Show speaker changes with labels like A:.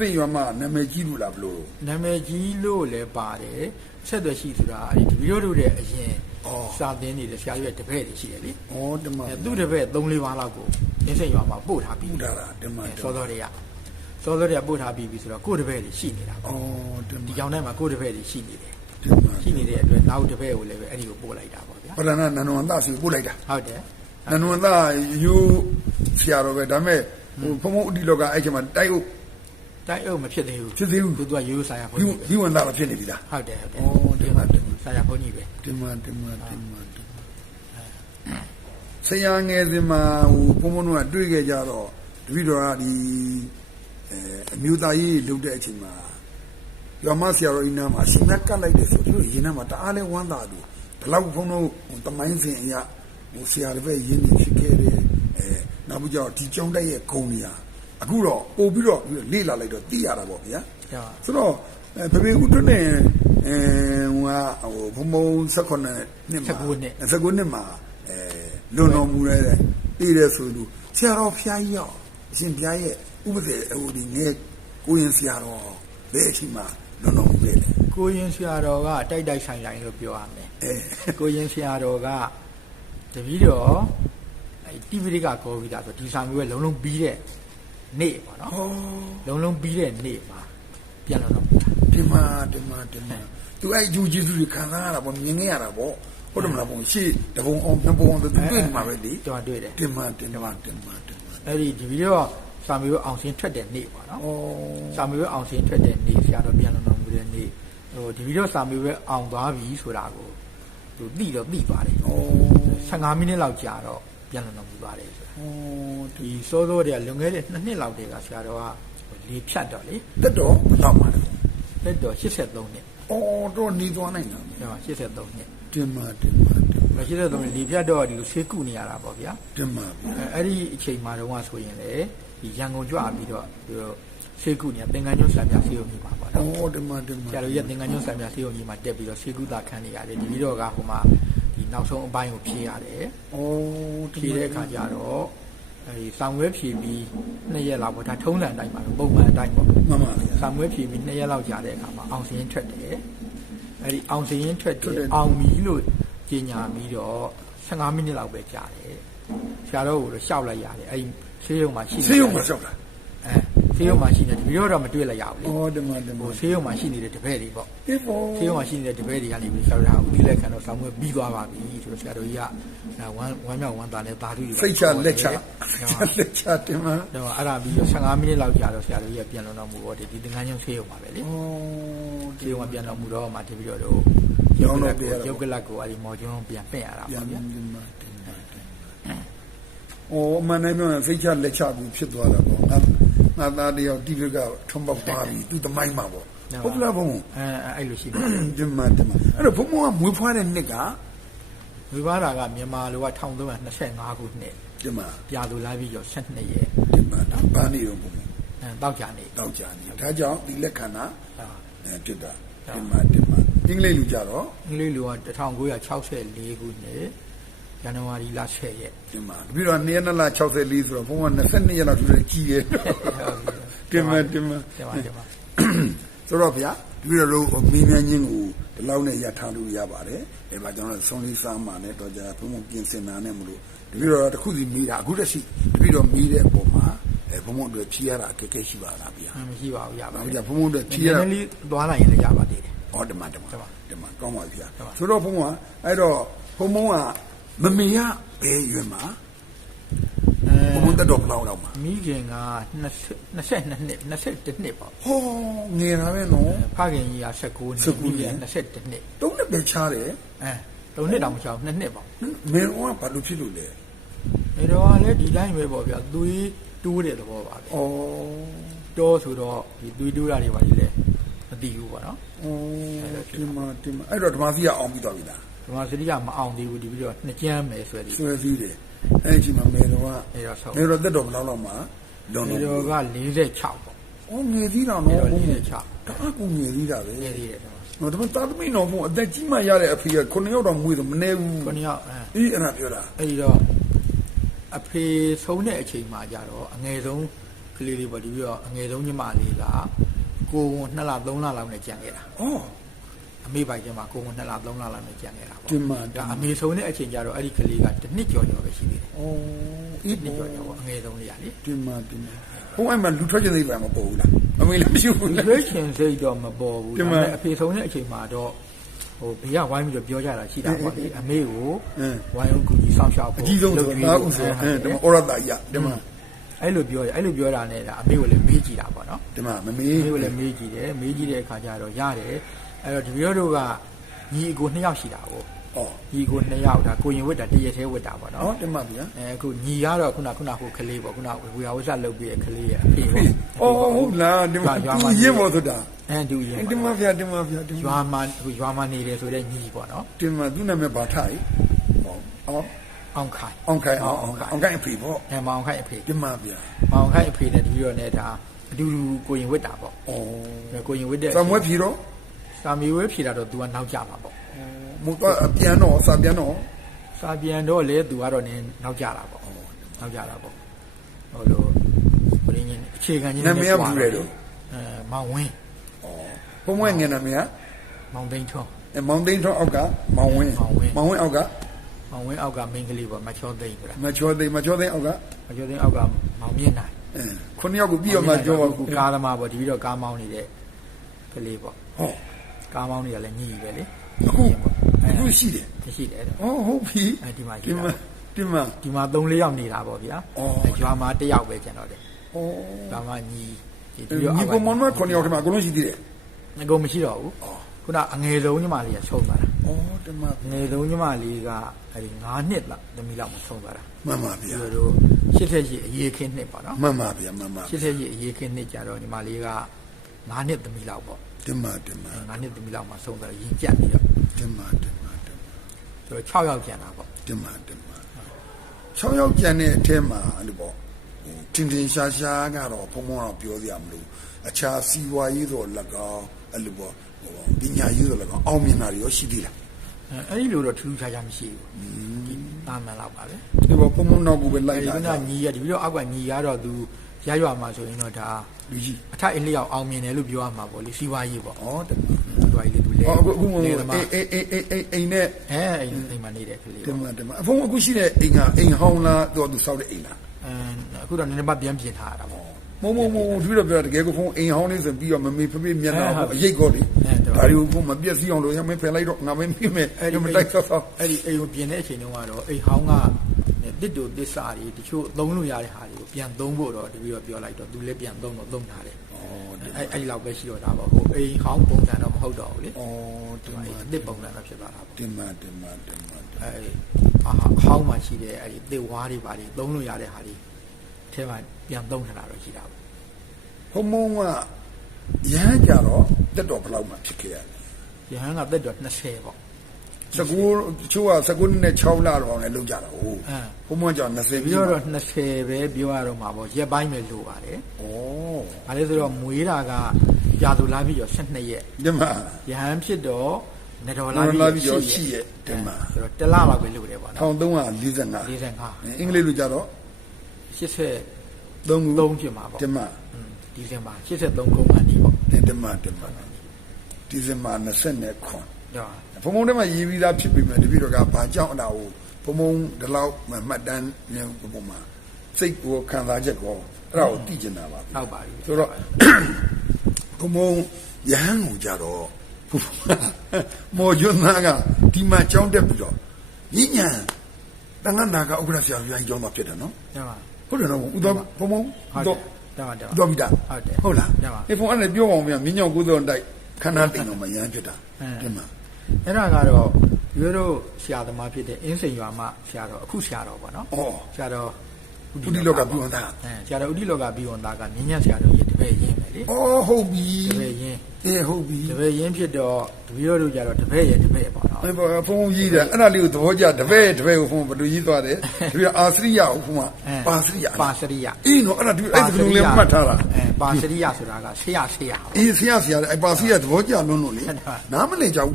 A: သိရွာမှာနာမည်ကြီးလို့လားဘလို့
B: နာမည်ကြီးလို့လည်းပါတယ်ဆက်သွယ်ရှိဆိုတာအဲဒီဒီဗီဒီယိုတို့တဲ့အရင်
A: ဩ
B: စာသင်နေတဲ့ဆရာကြီးရဲ့တပည့်တွေရှိတယ်လေ
A: ဩတမ
B: အဲသူ့တပည့်3 4ပါးလောက်ကိုရင်းစိတ်ရွာမှာပို့ထားပြီး
A: ပူတာတာတမ
B: အဲ
A: တ
B: စောစောတွေကစောစောတွေကပို့ထားပြီးပြီဆိုတော့ကိုယ့်တပည့်တွေရှိနေတာ
A: ဩတမ
B: ဒီကြောင်ထဲမှာကိုယ့်တပည့်တွေရှိနေတယ်
A: တမ
B: ရှိနေတဲ့အတွက်နောက်တပည့်ကိုလည်းပဲအဲ့ဒီကိုပို့လိုက်တာပေါ့ဗျာ
A: ပရဏနန္ဒဝန္တစီပို့လိုက်တာ
B: ဟုတ်တယ်
A: နန္ဒဝန္တယူဆရာတော်ပဲဒါပေမဲ့ဟိုဘုံဘုံအတိလောကအဲ့ချိန်မှာတိုက်ဥ
B: တိုက်အုပ်မဖြစ်သေးဘူး
A: ဖြစ်သေးဘူး
B: သူကရိုးရိုးဆိုင်ရဘုန်း
A: ဒီ
B: ကြီးပဲ
A: ဒီဝန်သားဖြစ်နေပြီလား
B: ဟုတ်တယ်ဟုတ်တယ်
A: ဩဒီမှာဒီမှာ
B: ဆိုင်ရဘုန်းကြီးပဲ
A: တမတမတမတမဆရာငယ်စဉ်မှာဟိုဘုံဘုံတို့ကတွေ့ခဲ့ကြတော့တပည့်တော်ကဒီအဲအမျိုးသားကြီးလှုပ်တဲ့အချိန်မှာရွာမဆရာတော်ကြီးနားမှာအရှင်မြတ်ကတ်လိုက်တယ်ဆိုသူတို့ရင်ထဲမှာတအားလဲဝမ်းသာသူဒီလောက်ဘုန်းတို့ဟိုတမိုင်းစဉ်အရာဟိုဆရာတစ်ပည့်ရင်းနေဖြစ်ခဲ့တယ်အဲနောက်ပြီးတော့ဒီကျောင်းတက်ရဲ့ဂုံကြီးဟာ အခုတော့ပို့ပြီးတော့လေ့လာလိုက်တော့သိရတာပေါ့ဗျာ
B: ကျန်ပါ
A: ဆိုတော့အဲဖေဖေဦးတွန်းနဲ့အဲဟိုကဟိုဘုံဘုံ16နှစ်မှာ
B: 19နှစ်
A: 19နှစ်မှာအဲလွန်တော်မူရဲတဲ့ပြီးတဲ့ဆိုသူဆရာတော်ဖျားကြီးရောအရှင်ဖျားရဲ့ဥပဒေဟိုဒီငယ်ကိုရင်ဆရာတော်ဘယ်အချိန်မှာလွန်တော်မူခဲ့လဲ
B: ကိုရင်ဆရာတော်ကတိုက်တိုက်ဆိုင်ဆိုင်လို့ပြောရမယ်
A: အဲ
B: ကိုရင်ဆရာတော်ကတပီးတော့အဲတိပိဋကကောပြီးတာဆိုဒီစာမျိုးပဲလုံးလုံးပြီးတဲ့ နေ့ပေါ့နော်
A: ဟော
B: လုံးလုံးပြီးတဲ့နေ့မှာပြန်လာတော့
A: ဒီမှာဒီမှာဒီမှာသူအဲ့ယူဂျေစုတွေခံစားရတာပေါ့မြင်နေရတာပေါ့ဟုတ်တယ်မလားပေါ့ရှေ့တဘုံအောင်နှစ်ဘုံအောင်သူတွေ့နေမှာပဲလေ
B: တော်တွေ့တယ်
A: ဒီမှာဒီမှာဒီမှာဒီမှာ
B: အဲ့ဒီဒီဗီဒီယိုကစာမျိုးအောင်စင်းထွက်တဲ့နေ့ပေါ့နော်
A: ဩ
B: စာမျိုးအောင်စင်းထွက်တဲ့နေ့ဆရာတော်ပြန်လာတော့မူတဲ့နေ့ဟိုဒီဗီဒီယိုစာမျိုးပဲအောင်သွားပြီဆိုတာကိုသူသိတော့သိပါတယ်
A: ဩ
B: 15မိနစ်လောက်ကြာတော့ ပြန်လာတော့မူပါတယ်ဆိုတာ
A: ဩ
B: ဒီစောစောတည်းကလွန်ခဲ့တဲ့2နှစ်လောက်တည်းကဆရာတော်ကလေဖြတ်တော့လေ
A: တက်တော့ဘယ်လောက်မှာလဲ
B: လက်တော်83နှစ်
A: ဩတော့နေသွားနိုင်တာ
B: ကျွန်တော်83နှစ်
A: ဒီမှာဒီမှာဒီမှာ
B: မရှိတဲ့သုံးလေဖြတ်တော့ဒီလိုဆေးကုနေရတာပေါ့ဗျာ
A: ဒီမှာ
B: အဲအဲ့ဒီအချိန်မှာတော့ဆိုရင်လေဒီရန်ကုန်ကြွပြီးတော့ဒီလိုဆေးကုနေသင်္ကန်းကျွန်းဆံပြဆေးရုံကြီးမှာပေါ့နော်
A: ဩဒီမှာဒီမှာ
B: ဆရာတို့ရဲ့သင်္ကန်းကျွန်းဆံပြဆေးရုံကြီးမှာတက်ပြီးတော့ဆေးကုသခံနေရတယ်ဒီပြီးတော့ကဟိုမှာဒီ နောက်ဆုံးအပိုင်းကိုဖြေရတယ်
A: ဩ
B: ဖြေတဲ့အခါကျတော့အဲဒီစောင်ဝဲဖြေပြီး2ရက်လောက်ပေါ့ဒါထုံးစံအတိုင်းပါပဲပုံမှန်အတိုင်းပေါ့
A: မမလေး
B: စာမွေးဖြေပြီး2ရက်လောက်ကြာတဲ့အခါမှာအောင်စရင်ထွက်တယ်အဲဒီအောင်စရင်ထွက်
A: ထွက်
B: တ
A: တယ်
B: ယ်အောင်ပြီလို့ကြေညာပြီးတော့15မိနစ်လောက်ပဲကြာတယ်ဆရာတော်ကိုတော့ရှောက်လိုက်ရတယ်အဲဒီဆေးရုံမှာရှိနေ
A: ဆေးရုံမှာလျှောက်တာ
B: အဲ ဆေးရုံမှာရှိနေတယ်ဒီလိုတော့မတွေ့လိုက်ရဘူးလေ
A: ဩဒီမှာဒီမှာ
B: ဟိုဆေးရုံမှာရှိနေတဲ့တပည့်တွေပေါ့
A: ဒီပေါ်
B: ဆေးရုံမှာရှိနေတဲ့တပည့်တွေကနေပြီးဆရာတော်ကဦးဒီလက်ခံတော့စာမွေးပြီးသွားပါပြီဆိုတော့ဆရာတော်ကြီးကအဲဝမ်းဝမ်းမြောက်ဝမ်းသာနဲ့သာဓုတွေ
A: စိတ်ချလက်ချ
B: ဟုတ်
A: လက်ချတင်မှာ
B: တော့အဲ့ဒါပြီးတော့15မိနစ်လောက်ကြာတော့ဆရာတော်ကြီးကပြန်လုံတော့မူတော့ဒီသင်္ကန်းကျုံဆေးရုံပါပဲလေ
A: ဩ
B: ဒီကပြန်တော်မူတော့မှတပည့်တော်တို့
A: ရော
B: ရုပ်
A: င်း
B: က
A: တော့
B: လတ်
A: ပြ
B: ကို
A: ရတာ
B: ရုပ်ကလတ်ကိုအဲ့ဒီမော်ကျွန်းပြန်ပင့်ရတာ
A: ပြန်
B: ပေါ့ဗျာ
A: ဒီမှာဒီမှာဒီမှာ ဩအမှန်တမ်းပြောရင်စိတ်ချလက်ချပြီးဖြစ်သွားတာပေါ့ငါငါသားတယောက်တိပြကထုံးပေါက်သွားပြီသူတမိုင်းမှာပေါ့ဟုတ်လားဘုံ
B: အဲအဲ့လိုရှိတယ်
A: ဒီမှာဒီမှာအဲ့တော့ဘုံဘုံကမွေးဖွားတဲ့နှစ်က
B: ဝိပါဒကမြန်မာလိုက1325ခုနှစ်
A: ဒီမှာ
B: ပြာသူလာပြီးတော့12ရက်
A: ဒီမှာဒါဘာနေရောဘုံ
B: အဲတောက်ကြနေ
A: တောက်ကြနေဒါကြောင့်ဒီလက်ခဏ
B: အာ
A: အဲဖြစ်တာဒီမှာဒီမှာအင်္ဂလိပ်လူကြတော့
B: အင်္ဂလိပ်လိုက1964ခုနှစ် ဇန်နဝါရီလ10ရက်
A: ဒီမှာပြီးတော့နေ့နှစ်လ64ဆိုတော့ဘုံက22ရက်လောက်ထူတယ်ကြီးတယ်ဒီမှာဒီမှာ
B: ဒီမှာဒီမှာ
A: ဆိုတော့ဗျာဒီလိုလိုမင်းမြန်ချင်းကိုဒီလောက်နဲ့ရထားလို့ရပါတယ်အဲပါကျွန်တော်ဆုံးလေးစားမှနဲ့တော့ကြာဘုံဘုံပြင်ဆင်တာနဲ့မလို့တပည့်တော်တစ်ခုစီမိတာအခုတည်းရှိတပည့်တော်မိတဲ့အပေါ်မှာအဲဘုံဘုံတို့ဖြီးရတာအခက်အခဲရှိပါလားဗျာ
B: မရှိပါဘူးရပါ
A: နောက်
B: ဘူး
A: ကြဘုံဘုံတို့ဖြီးရ
B: န
A: တာ
B: ည်းနည်းလေးသွားလိုက်ရင်လည်းရပါသေးတယ်
A: ဟောဒီမှာဒီမှာ
B: ဒီမှာ
A: ဒီမှာကောင်းပါပြီဗျာ
B: ဒီမှာ
A: ဆိုတော့ဘုံကအဲ့တော့ဘုံဘုံက မမေရဘယ်ရွယ်မှာ
B: အဲ
A: ဘုံဘုံတက်တော့ဘယ်လောက်လောက်မှာ
B: မိခင်က20 22နှစ်21နှစ်ပေါ့
A: ဟောငယ်တာပဲနော်
B: ဖခင်ကြီးက19နှစ်
A: 19
B: မိ
A: နှစ်
B: ခင်က21နှစ်
A: တုံးနဲ့ပဲချားတယ်
B: အဲ3နှစ်တောင်မချောင်း2နှစ်ပေါ့
A: မေရောကဘာလို့ဖြစ်လို့လဲ
B: အဲတော့ကလည်းဒီတိုင်းပဲပေါ့ဗျာသွေးတိုးတဲ့သဘောပါပဲ
A: ဩ
B: တောဆိုတော့ဒီသွေးတိုးတာတွေပါလေမသိဘူးပေါ့နော်
A: ဩဒီမှာဒီမှာအဲ့တော့ဓမ္မစီကအောင်ပြီးသွားပြီလား
B: ဒီမှာစတိကမအောင်သေးဘူးဒီပြီးတော့နှစ်ကျမ်းမယ်ဆိုရည်
A: ဆွဲစည်းတယ်အဲ့ဒီမှာမေရောက
B: အဲတော့ဆောက်
A: မေရောတက်တော့ဘယ်လောက်လောက်မှာလွန်
B: ဒီ
A: တော့
B: တော့က46ပေါ့
A: ဩငယ်သေးတာ
B: အဲ
A: နော်
B: တော့
A: ဘုံ
B: 46
A: တအားကူငယ်သေးတာပဲ
B: နေသေးတယ်တော့
A: နော်ဒါပေမဲ့တာသမီတော်ဘုံအသက်ကြီးမှရတဲ့အဖေက9ယောက်တော့မွေးတော့မနေဘူး
B: ခုနှစ်ယောက်အဲ
A: အေးအဲ့ဒါပြောတာ
B: အဲဒီတော့အဖေဆုံးတဲ့အချိန်မှာကြတော့အငယ်ဆုံးကလေးလေးပေါ့ဒီပြီးတော့အငယ်ဆုံးညီမလေးကကိုဝန်2လ3လလောက်နဲ့ကြံခဲ့တာ
A: အော်
B: အမေပိုက်ကျမှာကိုဝန်2လ3လလောက်နဲ့ကြံခဲ့တာပေါ့
A: တင်ပါတ
B: ဒါ
A: င်
B: အမေဆုံးတဲ့အချိန်ကျတော့အဲ့ဒီကလေးကတစ်နှစ်ကျော်ကျော်ပဲရှိသေးတယ်
A: အော်
B: တစ်
A: ဤ
B: နှစ်ကျော်ကျော်ပေါ့အငယ်ဆုံးလေးကလေ
A: တင်ပါတင်ပါဟိုအဲ့မှာလူထွက်ခြင်းသိပါမပေါ်ဘူးလားအမေလည်းမရှိဘူးလား
B: ရွေးချင်စိတ်တော့မပေါ်ဘူး
A: ဒီ
B: ဒါ
A: မှာ
B: ပေမဲ့အဖေဆုံးတဲ့အချိန်မှာတော့ဟိုဘေးကဝိုင်းပြီးတော့ပြောကြတာရှိတာပေါ့လေအမေကို
A: အင်း
B: ဝိုင်းအောင်ကူညီဆောင်ရှောက်
A: အ
B: ဖို့
A: ကြီးဆုံးဆို
B: လုပ်
A: တော့
B: ပေး
A: ငါဥဆို
B: ဖို့
A: အဲ
B: ဟုတ်
A: ဒီ
B: တယ်
A: မှာအော်ရတာရဒီမှာ
B: အဲ့လိုပြောရအဲ့လိုပြောတာနဲ့ဒါအမေကိုလည်းမေးကြည့်တာပေါ့နော်
A: ဒီမှာမမေး
B: အမေကိုလည်းမေးကြည့်တယ်မေးကြည့်တဲ့အခါကျတော့ရတယ် အဲ့တော့ဒီပြောတို့ကညီအကိုနှစ်ယောက်ရှိတာကို
A: အော်
B: ညီအကိုနှစ်ယောက်ဒါကိုရင်ဝတ်တာတရက်သေးဝတ်တာပေါ့နော်
A: ဟောဒီမှာဗျာ
B: အဲအခုညီကတော့ခုနခုနဟိုကလေးပေါ့ခုနဝေယဝဆလုပ်ပြီးတဲ့ကလေးရဲ့အဖေပေါ့
A: အော်ဟုတ်လားဒီမှာ
B: ရွာ
A: သူ
B: မှာ
A: ရင်းပေါ်ဆိုတာ
B: အဲတူရင်
A: ဒီမှာဗျာဒီမှာဗျာဒီ
B: ရွာ
A: မှာ
B: မှာဟိုရွာမှာနေတယ်ဆိုတဲ့ညီပေါ့နော်
A: ဒီမှာသူ့နာမည်ဘာထားလဲဟောအော်
B: အောင်ခိုင်
A: အောင်ခိုင်အောင်အောင်အောင်ခိုင်အဖေပေါ့
B: အဲမောင်ခိုင်အဖေ
A: ဒီမှာဗျာ
B: မောင်ခိုင်အဖေနဲ့တပြီးတော့နဲ့ဒါအတူတူကိုရင်ဝတ်တာပေါ့
A: အော်
B: ကိုရင်ဝတ်တဲ့
A: သံမွေးဖြီတော့
B: စာမီဝဲဖြေတာတော့ तू ကနောက်ကြမှာပေါ့
A: မတော့ပြန်တော့စာပြန်တော့
B: စာပြန်တော့လေ तू ကတော့နည်းနောက်ကြတာပေါ့နောက်ကြတာပေါ့ဟိုလိုဘရင်းချင်းအခြေခံချင်း
A: နာမည်ကဘူးလေတော့
B: အဲမောင်ဝင်း
A: ဘုံမွေးငယ်နာမည်က
B: မောင်သိန်းထွန်း
A: အဲမောင်သိန်းထောင်းအောက်ကမောင်ဝင်း
B: မောင်ဝင်း
A: မောင်ဝင်းအောက်က
B: မောင်ဝင်းအောက်ကမင်းကလေးပေါ့မချောသိန်းဆိုတာ
A: မချောသိန်းမချောသိန်းအောက်က
B: မချောသိန်းအောက်ကမောင်မြင့်နိုင်
A: အဲခုနှစ်ယောက်ကိုပြီးတော့မှပြောပါ
B: ခုကားသမားပေါ့ဒီပြီးတော့ကားမောင်းနေတဲ့ကလေးပေါ့
A: ဟော
B: ကားမောင်းနေရလဲညီပဲလေ
A: အခုအခုရှိတယ်
B: မရှိတယ်တော့
A: อ๋อဟုတ်ပြီ
B: အဲဒီမှာရှိ
A: ဒီ
B: တာ
A: မှာဒီမှာ
B: ဒီမှာ3 4ယောက်နေတာပေါ့ဗျာ
A: အော်
B: အဲရွာမှာ1ယောက်ပဲကျန်တော့တယ်
A: ဩ
B: ရွာမှာညီဒီ
A: ဒီ
B: ပြီးတော့
A: ဒီကမွန်မခွန်ရောက်တယ်မှာအကုန်လုံးရှိသေးတယ်
B: အကုန်မရှိတော့ဘူးခုနအငယ်ဆုံးညီမလေးကဆုံးသွားတာ
A: ဩဒီမှာ
B: အငယ်ဆုံးညီမလေးကအဲဒီ9နှစ်လောက်သမီးလောက်မှဆုံးသွားတာ
A: မှန်ပါဗျာ
B: ပြီးတော့80ရှိအရေးခင်းနှစ်ပေါ့နော်
A: မှန်ပါဗျာမှန်ပါ
B: 80ရှိအရေးခင်းနှစ်ကြတော့ညီမလေးက9နှစ်သမီးလောက်ပေါ့
A: ဒီမှာဒီမှာ
B: 9နှစ်သမီးလောက်မှဆုံးသွားတယ်ရင်ကြက်ပြီးတော့
A: ဒီမှာဒီမှာ
B: ဆိုတော့6ယောက်ကျန်တာပေါ့
A: ဒီမှာဒီမှာ6ယောက်ကျန်တဲ့အထဲမှာအဲ့လိုပေါ့ဟိုတင်တင်ရှားရှားကတော့ဘုံဘုံတော့ပြောစရာမလိုအခြားစီဝါရေးတော့၎င်းအဲ့လိုပေါ့ဟိုပညာရေးတော့၎င်းအောင်မြင်တာတွေရောရှိသေးလား
B: အဲအဲ့ဒီလိုတော့ထူးထူးခြားခြားမရှိဘူးဒီတာမန်လောက်ပါပဲ
A: ဒီပေါ့ဘုံဘုံနောက်ကိုပဲလိုက်
B: အဲဒီ
A: လာ
B: က
A: တာ
B: ညီရဒီပြီးတော့အောက်ကညီရတော့သူ ရရွာမှာဆိုရင်တော့ဒါ
A: လူကြီး
B: အထိုက်အလျောက်အောင်မြင်တယ်လို့ပြောရမှာပေါ့လေစီးပွားရေးပေါ့
A: ဩဒီမှာ
B: စီးပွားရေးလေသူလေ
A: ဟောအခုအခုမ
B: လေ
A: ဟုတ်
B: သမား
A: အေးအေးအေးအေးအိမ်နဲ့
B: အဲအိမ်အိမ်မှာနေတဲ့ကလေး
A: ဒီ
B: ပေါ့
A: မှာဒီမှာအဖုံးအခုရှိတဲ့အိမ်ကအိမ်ဟောင်းလားတော့သူစောက်တဲ့အိမ်လား
B: အဲအခုတော့နည်းနည်းပါပြန်ပြင်ထားရတာပေါ့
A: မုံမုံမုံသူတို့ပြောတကယ်ကိုဖုံးအိမ်ဟောင်းလေးဆိုပြီးတော့မမေဖဖေမျက်နှာ
B: အဲဟုတ်
A: အရိတ်ကောလေ
B: အဲတော့
A: ဒါတွေကိုဖုံးမပြည့်စည်အောင်လို့ရမဖယ်လိုက်တော့ငါမင်းမိမယ်
B: အဲ့ဒီ
A: မတိုက်ဆော့ဆော့
B: အဲ့ဒီအိမ်ကိုပြင်တဲ့အချိန်တုန်းကတော့အိမ်ဟောင်းကတစ်တူတစ္ဆာတွေတချို့သုံးလို့ရတဲ့ဟာတွေကို ပြန်သုံးဖို့တော့တပီတော့ပြောလိုက်တော့သူလည်းပြန်သုံးတော့သုံးထားတယ်
A: ဩ
B: အဲ့အဲ့ဒီလောက်ပဲရှိတော့တာပေါ့ဟိုအိမ်ဟောင်းပုံစံတော့မဟုတ်တော့ဘူးလေ
A: ဩဒီမှာ
B: အစ်စ်ပုံစံတော့ဖြစ်သွားတာပေါ့
A: ဒီမှာဒီမှာဒီမှာ
B: အဲ့အာဟောင်းမှရှိတဲ့အဲ့ဒီတစ်ဝါးတွေပါတွေသုံးလို့ရတဲ့ဟာတွေအထဲမှာပြန်သုံးထားတာတော့ရှိတာပေါ့
A: ဖုံးမုံကရဟန်းကြတော့တက်တော်ဘယ်လောက်မှဖြစ်ခဲ့ရလဲ
B: ရဟန်းကတက်တော့20ပေါ့
A: စကူချိုးကစကူနဲ့6လတော့လည်းလုံးကြတာဟုတ်
B: အဲ
A: ဖုံးမုံကြောင့်20
B: ပြီးတော့20ပဲပြောရတော့မှာပေါ့ရက်ပိုင်းပဲလိုပါတယ်
A: ဩ။
B: ဒါလည်းဆိုတော့မွေးတာကရာသူလာပြီးတော့12ရက်
A: ဒီမှာ
B: ရဟန်းဖြစ်တော့နေတော်လာ
A: လာ
B: ပြီး
A: ပြီး
B: တော့
A: တော့ရှိရဲ့ဒီမှာ
B: ဆိုတော့တစ်လလောက်ပဲလိုတယ်ပေါ့နော်
A: 1345
B: 45
A: အင်္ဂလိပ်လိုကြတော့
B: 83
A: 3ခု
B: ဖြစ်မှာပေါ့
A: ဒီမှာ
B: อืมဒီဇင်ဘာ83ခုမှန်ဒီပေါ့
A: ဒီမှာဒီမှာဒီဇင်ဘာ29 ခွန်
B: ဒါ
A: ဘုံဘုံထဲမှာရေးပြီးသားဖြစ်ပြီမယ်တပည့်တော်ကဘာကြောင့်အတာကိုဘုံဘုံဒီလောက်မှတ်တမ်းနေဘုံဘုံမှာစိတ်ကိုခံစားချက်ကိုအဲ့ဒါကိုသိကျင်တာပါဗျာ
B: ဟုတ်ပါပြီ
A: ဆိုတော့ဘုံဘုံရဟန်းကိုကြတော့ဘုံဘုံမော်ကျွန်းသားကဒီမှာကြောင်းတက်ပြီးတော့ညဉ့်ညံတန်ခါနာကဥက္ကဋ္ဌဆရာကြီးကျောင်းသားဖြစ်တယ်နော်
B: ဒါပါ
A: ဟုတ်တယ်နော်ဥတော်ဘုံဘုံ
B: ဟုတ်
A: တော့
B: တယ်ဒါပါဒါပါ
A: တော်ပြီတာ
B: ဟုတ်တယ်
A: ဟုတ်လား
B: ဒါပါ
A: အေးဖုန်းအဲ့ဒါပြောအောင်ဗျာမြင်းညောင်ကိုယ်တော်တိုက်ခန္ဓာတိမ်တော်မှာရဟန်းဖြစ်တာ
B: အဲ
A: ဒီမှာ
B: အဲ့ဒါကတော့ရိုးရိုးဆရာသမားဖြစ်တဲ့အင်းစိန်ရွာမှဆရာတော်အခုဆရာတော်ပေါ့နော်
A: ဩ
B: ဆရာတော်
A: ဥဒိလောကပြုံးသား
B: အဲဆရာတော်ဥဒိလောကပြီးဝန်သားကမြင်းညက်ဆရာတော်ရဲ့တပည့်ရင်းပဲလေ
A: ဩဟုတ်ပြီ
B: တပည့်ရင်း
A: အေးဟုတ်ပြီ
B: တပည့်ရင်းဖြစ်တော့တပည့်တော်တို့ကြတော့တပည့်ရဲ့တပည့်ပေါ့နော်
A: အေးဘောဖုန်းကြီးတယ်အဲ့ဒါလေးကိုသဘောကျတပည့်တပည့်ကိုဖုန်းဘယ်လိုကြီးသွားတယ်တပည့်အာစရိယကိုဖုန်းကပါစရိယ
B: ပါစရိယ
A: အေးနော်အဲ့ဒါဒီအဲ့ဒါကလေးလေးမှတ်ထားတာ
B: အဲပါစရိယဆိုတာကဆရာဆရာ
A: အေးဆရာဆရာအဲ့ပါစရိယသဘောကျလွန်းလို့လေ
B: ဟုတ်တယ်
A: နားမလည်ကြဘူး